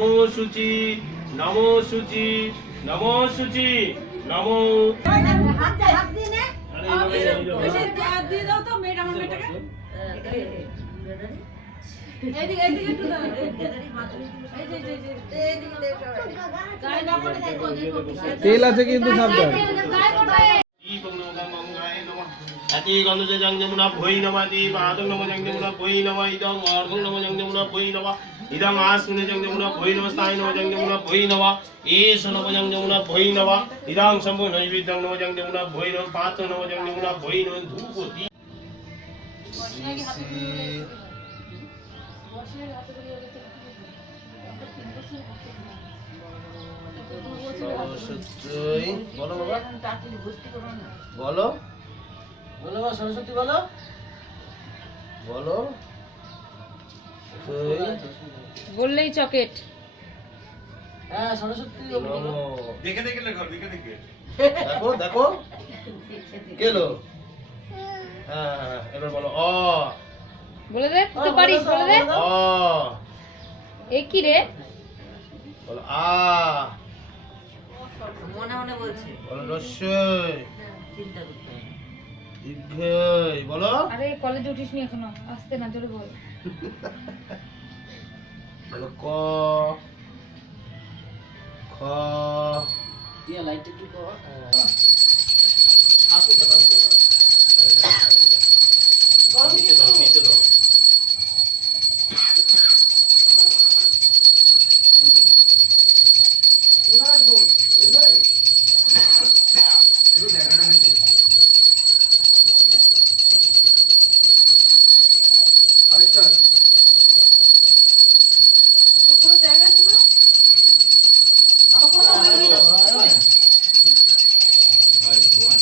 নমো সুচি নমো সুচি নমো সুচি নমো তেল আছে কিন্তু মেয়েটা জাতি গন্ধে জং যমুনা ভৈ নমাতি পাদং নম জং যমুনা ভৈ নমা ইদং অর্ধং নম জং যমুনা ভৈ নমা ইদং আসমিনে জং যমুনা ভৈ নম স্থায় নম জং যমুনা ভৈ নমা এষ নম জং যমুনা ভৈ নমা ইদং শম্ভু নৈবিদং নম জং যমুনা ভৈ নম পাত নম জং যমুনা ভৈ নম ধূপতি বলো। বলো বাবা সরস্বতী বলো। বলো। বললেই চকেট। হ্যাঁ সরস্বতী দেখে দেখে লেখো দেখে দেখে। দেখো দেখো। কেলো হ্যাঁ হ্যাঁ, এবার বলো অ। বলে দে তুই তো পারিস বলে দে। অ এ কি রে? বলো আ। মনে মনে বলছে। বলো চিন্তা করতে দীর্ঘই বলো। আরে কলেজে উঠিস নি এখনও? আসতে না জোরে বল। বলো ক খ। দিয়ে লাইট একটু কর নিচে দাও নিচে দাও পুরো জায়গা ছিল আমার কোনো।